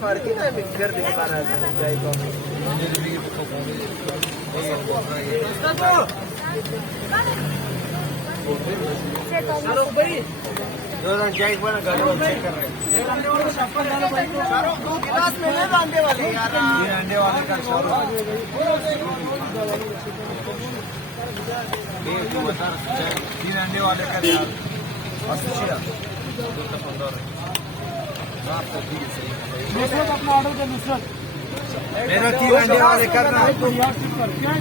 fark नाही मी गर्दी जाइक बना गाड़ी चेक कर रहे हैं दो गिलास में नहीं बांधे वाले यार अंडे वाले का 3 अंडे वाले का यार नुसरत अपना ऑर्डर दे नुसरत मेरा 3 अंडे वाले करना क्या